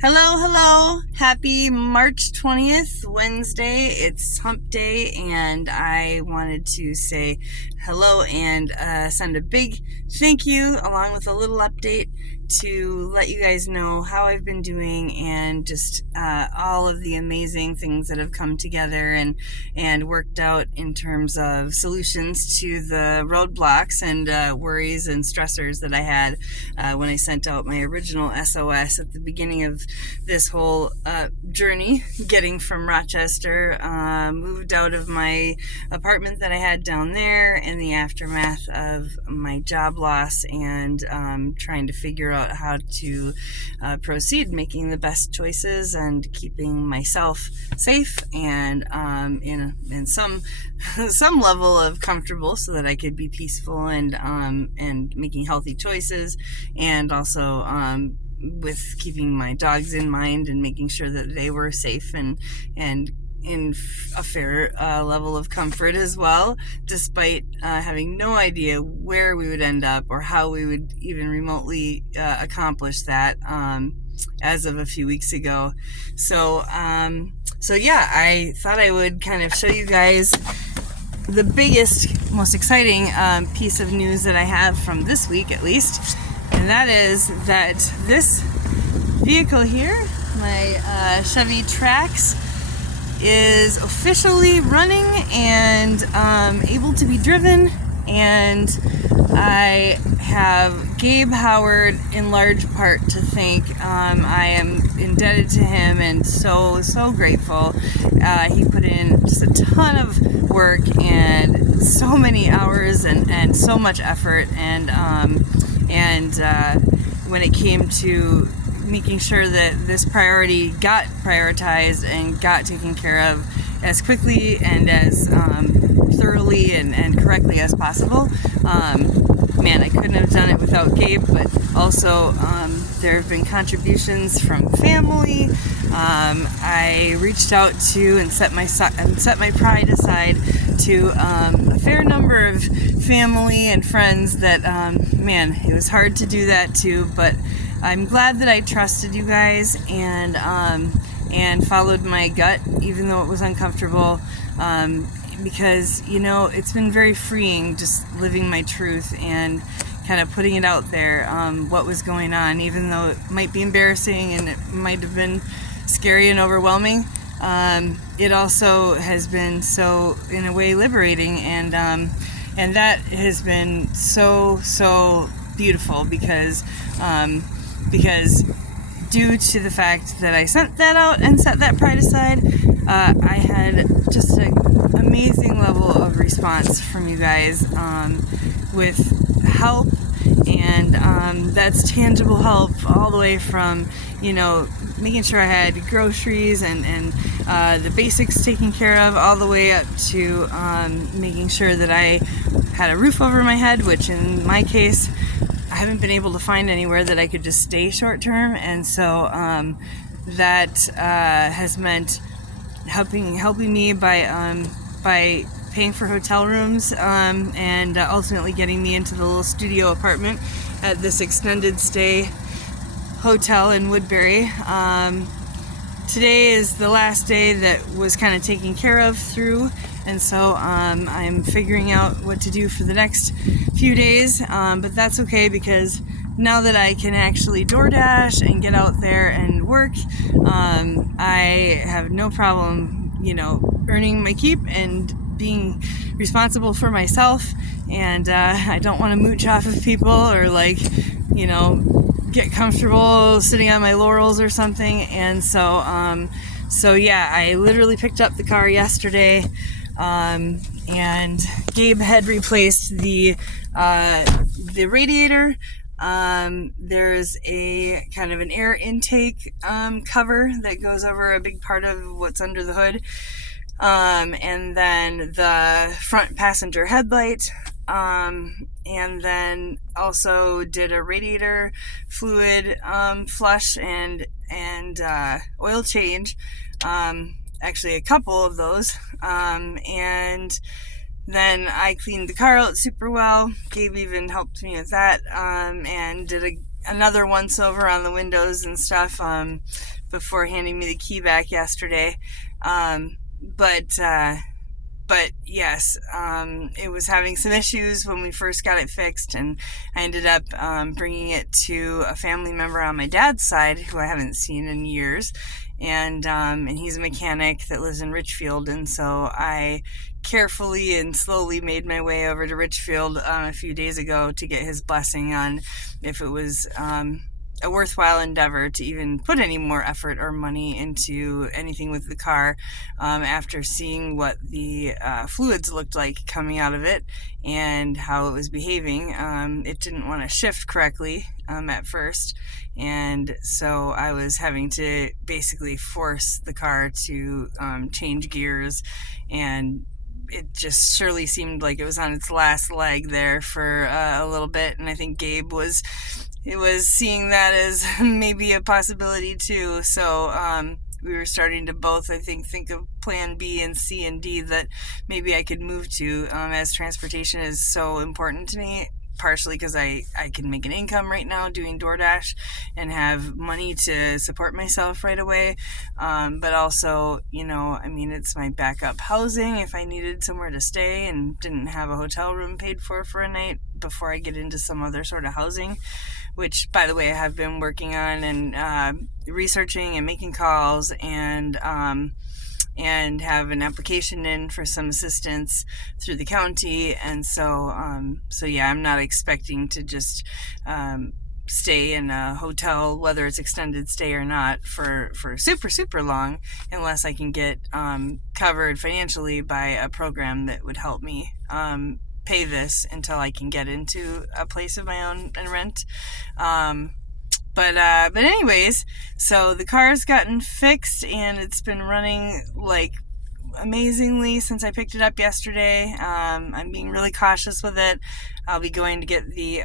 Hello. Happy March 20th, Wednesday. It's hump day, and I wanted to say hello and send a big thank you along with a little update to let you guys know how I've been doing and just all of the amazing things that have come together and worked out in terms of solutions to the roadblocks and worries and stressors that I had when I sent out my original SOS at the beginning of this whole journey, getting from Rochester, moved out of my apartment that I had down there in the aftermath of my job loss, and trying to figure out how to proceed, making the best choices and keeping myself safe and in some some level of comfortable, so that I could be peaceful and making healthy choices, and also with keeping my dogs in mind and making sure that they were safe and in a fair level of comfort as well, despite having no idea where we would end up or how we would even remotely accomplish that as of a few weeks ago. So yeah, I thought I would kind of show you guys the biggest, most exciting piece of news that I have from this week, at least. And that is that this vehicle here, my Chevy Trax, is officially running and able to be driven. And I have Gabe Howard in large part to thank. I am indebted to him and so grateful. He put in just a ton of work and so many hours and so much effort, and when it came to making sure that this priority got prioritized and got taken care of as quickly and as thoroughly and correctly as possible. Man, I couldn't have done it without Gabe, but also there have been contributions from family. I reached out to and set my pride aside to a fair number of family and friends that, man, it was hard to do that too, but I'm glad that I trusted you guys and followed my gut, even though it was uncomfortable, because, it's been very freeing just living my truth and kind of putting it out there, what was going on, even though it might be embarrassing and it might have been scary and overwhelming. It also has been so, in a way, liberating, and that has been so beautiful because due to the fact that I sent that out and set that pride aside, I had just an amazing level of response from you guys, with help, and that's tangible help, all the way from, making sure I had groceries and the basics taken care of, all the way up to making sure that I had a roof over my head, which in my case, I haven't been able to find anywhere that I could just stay short term, and so that has meant helping me by paying for hotel rooms, and ultimately getting me into the little studio apartment at this extended stay hotel in Woodbury. Today is the last day that was kind of taken care of through, and so I'm figuring out what to do for the next few days, but that's okay, because now that I can actually DoorDash and get out there and work, I have no problem, earning my keep and being responsible for myself, and I don't want to mooch off of people or get comfortable sitting on my laurels or something. And so yeah, I literally picked up the car yesterday, and Gabe had replaced the radiator. There's a kind of an air intake cover that goes over a big part of what's under the hood, and then the front passenger headlight, and then also did a radiator fluid flush and oil change, actually a couple of those, and then I cleaned the car out super well. Gabe even helped me with that, and did another once over on the windows and stuff before handing me the key back yesterday. But yes, it was having some issues when we first got it fixed, and I ended up bringing it to a family member on my dad's side who I haven't seen in years, and he's a mechanic that lives in Richfield, and so I carefully and slowly made my way over to Richfield a few days ago to get his blessing on if it was a worthwhile endeavor to even put any more effort or money into anything with the car after seeing what the fluids looked like coming out of it and how it was behaving. It didn't want to shift correctly at first, and so I was having to basically force the car to change gears, and it just surely seemed like it was on its last leg there for a little bit, and I think Gabe was seeing that as maybe a possibility too. So we were starting to both, I think of plan B and C and D that maybe I could move to, as transportation is so important to me, partially because I can make an income right now doing DoorDash and have money to support myself right away. But also, it's my backup housing if I needed somewhere to stay and didn't have a hotel room paid for a night before I get into some other sort of housing, which, by the way, I have been working on and researching and making calls and have an application in for some assistance through the county. And so yeah, I'm not expecting to just stay in a hotel, whether it's extended stay or not, for super long, unless I can get covered financially by a program that would help me pay this until I can get into a place of my own and rent. But anyways, so the car's gotten fixed and it's been running like amazingly since I picked it up yesterday. I'm being really cautious with it. I'll be going to get the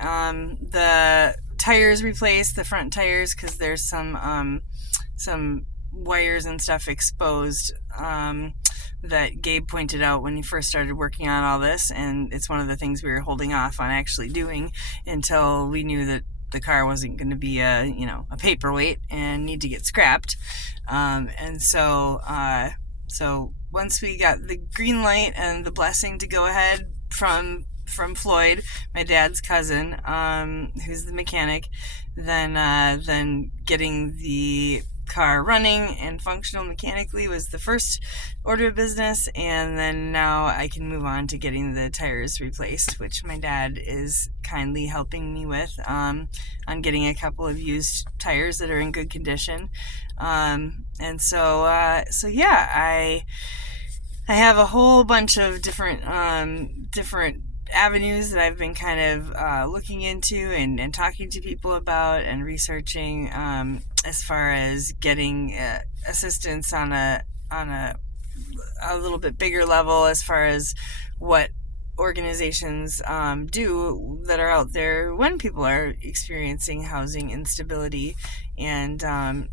tires replaced, the front tires, because there's some wires and stuff exposed that Gabe pointed out when he first started working on all this, and it's one of the things we were holding off on actually doing until we knew that the car wasn't going to be a paperweight and need to get scrapped. And so once we got the green light and the blessing to go ahead from Floyd, my dad's cousin, who's the mechanic, then getting the car running and functional mechanically was the first order of business, and then now I can move on to getting the tires replaced, which my dad is kindly helping me with on getting a couple of used tires that are in good condition. And so yeah, I have a whole bunch of different avenues that I've been kind of looking into and talking to people about and researching as far as getting assistance on a little bit bigger level, as far as what organizations do that are out there when people are experiencing housing instability and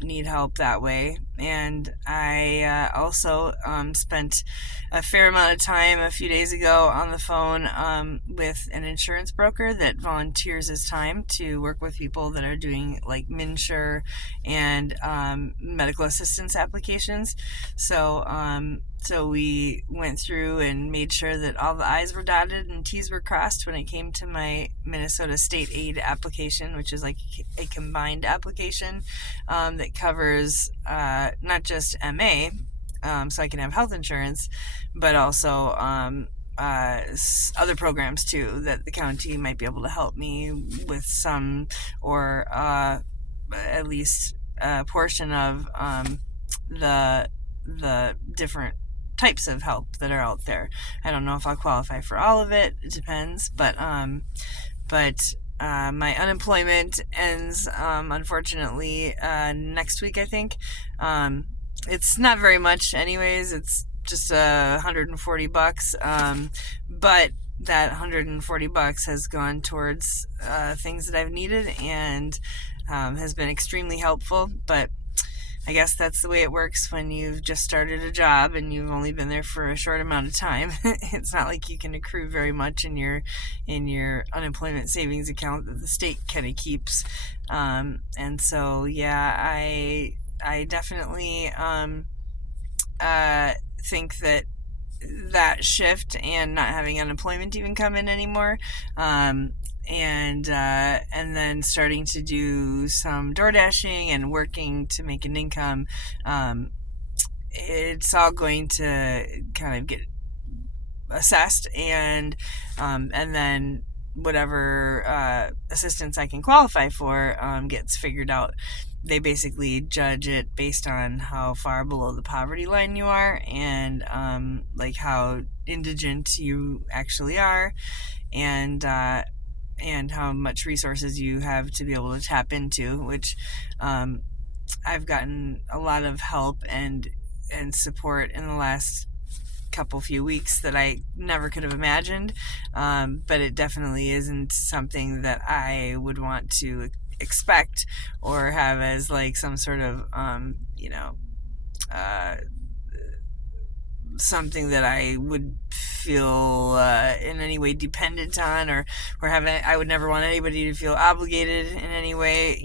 need help that way. And I also spent a fair amount of time a few days ago on the phone with an insurance broker that volunteers his time to work with people that are doing like MNsure and medical assistance applications. So we went through and made sure that all the I's were dotted and T's were crossed when it came to my Minnesota state aid application, which is like a combined application that covers not just MA, so I can have health insurance, but also other programs too that the county might be able to help me with some, or at least a portion of the different types of help that are out there. I don't know if I'll qualify for all of it. It depends, but my unemployment ends unfortunately next week, I think. It's not very much anyways. It's just $140, but that $140 has gone towards things that I've needed and has been extremely helpful. But I guess that's the way it works when you've just started a job and you've only been there for a short amount of time. It's not like you can accrue very much in your unemployment savings account that the state kind of keeps. And so, yeah, I definitely think that shift and not having unemployment even come in anymore, and then starting to do some door dashing and working to make an income, it's all going to kind of get assessed, and then whatever assistance I can qualify for gets figured out. They basically judge it based on how far below the poverty line you are, and like how indigent you actually are, and how much resources you have to be able to tap into, which I've gotten a lot of help and support in the last few weeks that I never could have imagined, but it definitely isn't something that I would want to expect or have as like some sort of something that I would feel in any way dependent on, or I would never want anybody to feel obligated in any way.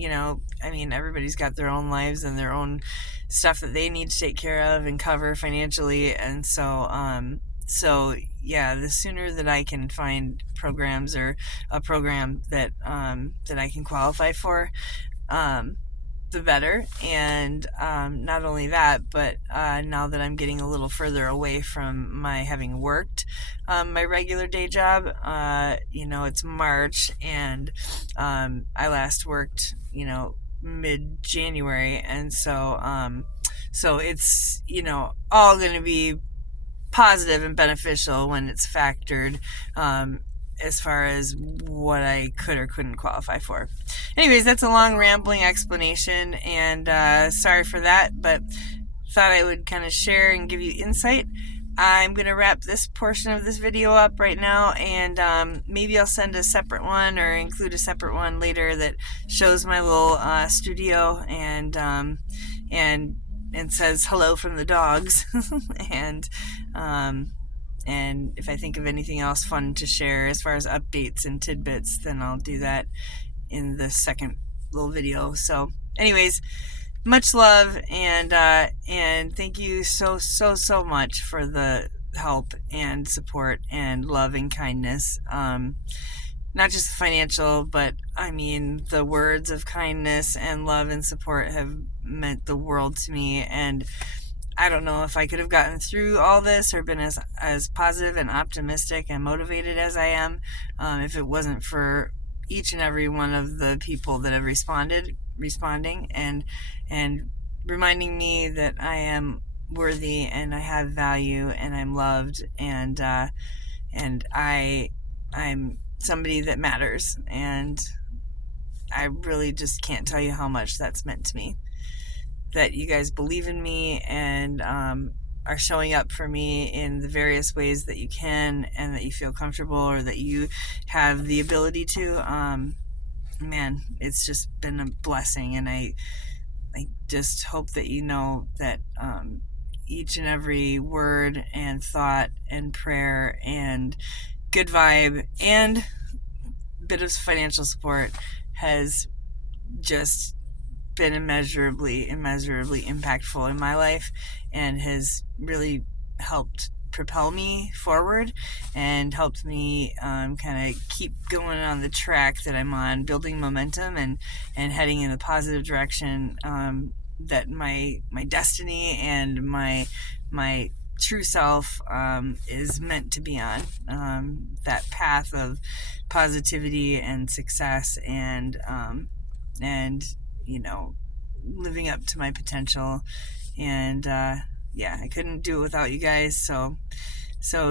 I mean, everybody's got their own lives and their own stuff that they need to take care of and cover financially, and so yeah, the sooner that I can find programs or a program that I can qualify for, the better. And not only that, but now that I'm getting a little further away from my having worked my regular day job, it's March, and I last worked mid-January, and so it's all going to be positive and beneficial when it's factored, as far as what I could or couldn't qualify for. Anyways, that's a long rambling explanation, and sorry for that, but thought I would kind of share and give you insight. I'm going to wrap this portion of this video up right now, and maybe I'll send a separate one or include a separate one later that shows my little studio and says hello from the dogs. And if I think of anything else fun to share as far as updates and tidbits, then I'll do that in the second little video. So anyways, much love, and thank you so much for the help and support and love and kindness. Not just financial, but I mean the words of kindness and love and support have meant the world to me, and I don't know if I could have gotten through all this or been as positive and optimistic and motivated as I am, if it wasn't for each and every one of the people that have responding and reminding me that I am worthy and I have value and I'm loved, and I'm somebody that matters, and I really just can't tell you how much that's meant to me, that you guys believe in me and are showing up for me in the various ways that you can, and that you feel comfortable or that you have the ability to. Man, it's just been a blessing, and I just hope that you know that each and every word and thought and prayer and good vibe and bit of financial support has just been immeasurably impactful in my life, and has really helped propel me forward and helped me kind of keep going on the track that I'm on, building momentum and heading in the positive direction that my destiny and my true self is meant to be on, that path of positivity and success, and living up to my potential. And yeah, I couldn't do it without you guys. So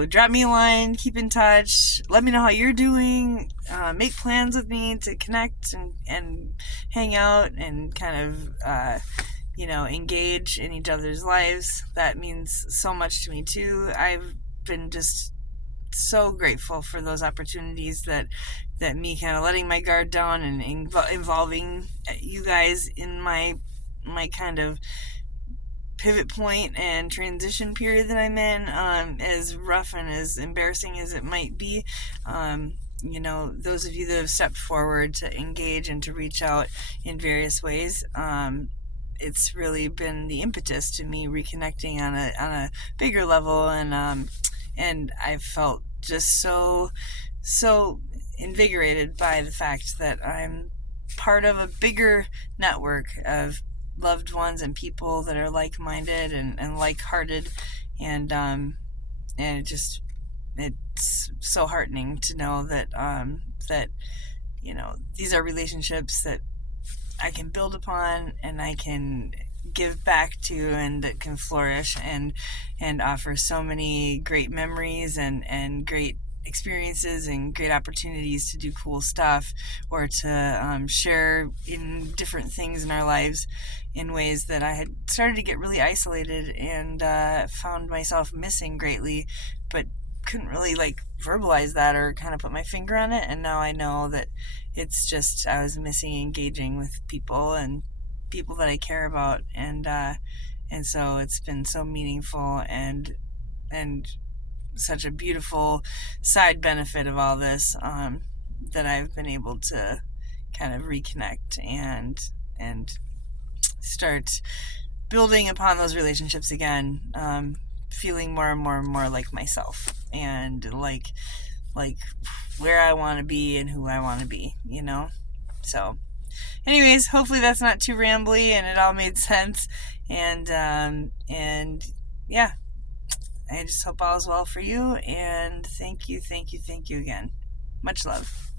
drop me a line, keep in touch, let me know how you're doing, make plans with me to connect and hang out and kind of engage in each other's lives. That means so much to me too. I've been just so grateful for those opportunities that me kind of letting my guard down and involving you guys in my kind of pivot point and transition period that I'm in, as rough and as embarrassing as it might be. Those of you that have stepped forward to engage and to reach out in various ways, it's really been the impetus to me reconnecting on a bigger level, and I've felt just so invigorated by the fact that I'm part of a bigger network of loved ones and people that are like-minded and like-hearted, and it's so heartening to know that these are relationships that I can build upon and I can give back to, and that can flourish and offer so many great memories and great experiences and great opportunities to do cool stuff, or to share in different things in our lives in ways that I had started to get really isolated and found myself missing greatly, but couldn't really verbalize that or kind of put my finger on it. And now I know that it's just I was missing engaging with people and people that I care about, and so it's been so meaningful and such a beautiful side benefit of all this, that I've been able to kind of reconnect and start building upon those relationships again, feeling more and more and more like myself, and like where I want to be and who I want to be, So, anyways, hopefully that's not too rambly and it all made sense. And yeah, I just hope all is well for you. And thank you again. Much love.